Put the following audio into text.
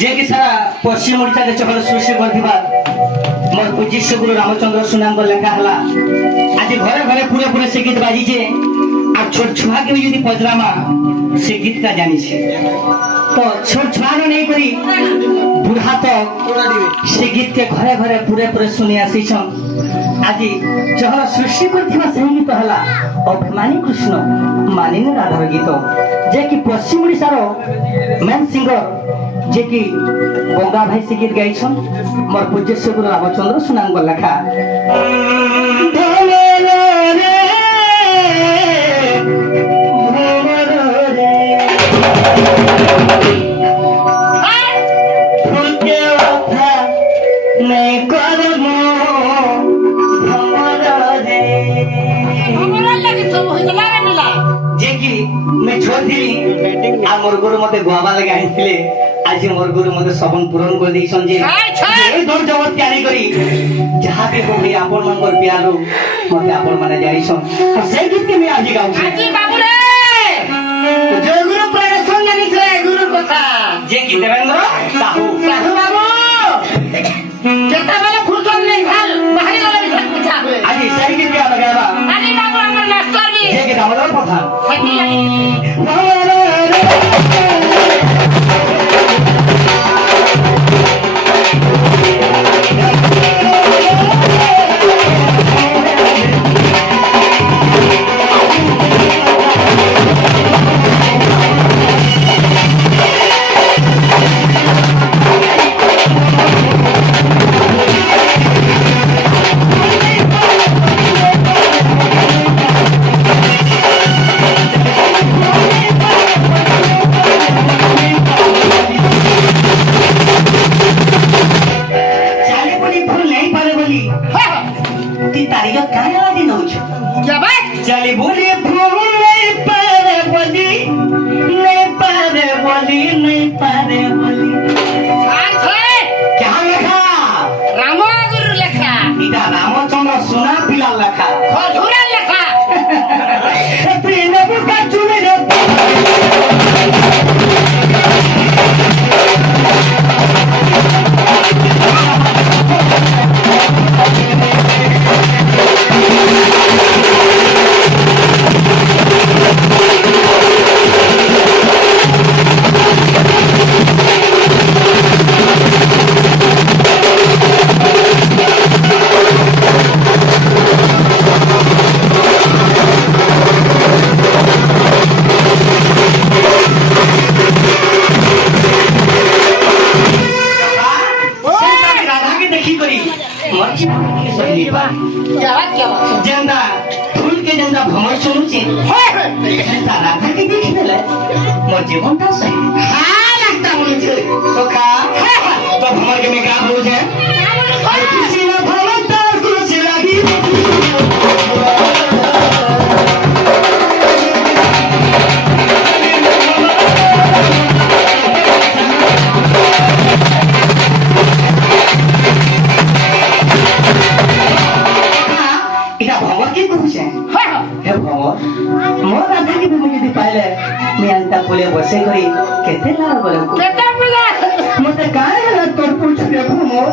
जे कि सारा पश्चिम ओडिशा के चहल सृष्टि करथिबा मोर पूज्य गुरु रामचंद्र सुनाम को लेखा हला आज घरे घरे पूरे पूरे से गीत बाजी जे आ छोट छुआ के यदि पजरामा से गीत का जानी छे तो छोट छुआ नहीं करी बुढ़ा तो से गीत के घरे घरे पूरे पूरे सुनी आसी छन आज चहल सृष्टि करथिबा से गीत हला अभिमानी कृष्ण मानिनी राधार गीत जे कि पश्चिम ओडिशा रो मेन सिंगर जे कि गंगा भाई से गीत गाई छन मोर पूज्य गुरु रामचंद्र सुनाम को लेखा मैं छोड़ दिली आ मोर गुरु मते गुआबा लगे आइथिले आज मोर गुरु मते सबन पूरण कर देइसन जे ए दूर जगत त्यारी करी जहां के होई आपन मनर प्यारो मते आपन माने जाइसन और से गीत के मैं आज गाऊ छी बाबू रे जय गुरु प्रेम संजनी से गुरु कथा जे की देवेंद्र साहू साहू बाबू केता वाला फुलकम नहीं खाल बाहरी वाला भी पूछा आज सही गीत क्या लगावा अरे बाबू हमर मास्टर भी जे की दामोदर कथा सही लगी जंदा फूल के जंदा भमर सुनुची तारा के देख देले मोर जीवन ता सही हां लगता मुझे तो का तो भमर के में का बोल है किसी न भमर ता कुछ लगी बोले बसे करी केते लार बोले केते बोले मते काहे तोर पूछ देखो मोर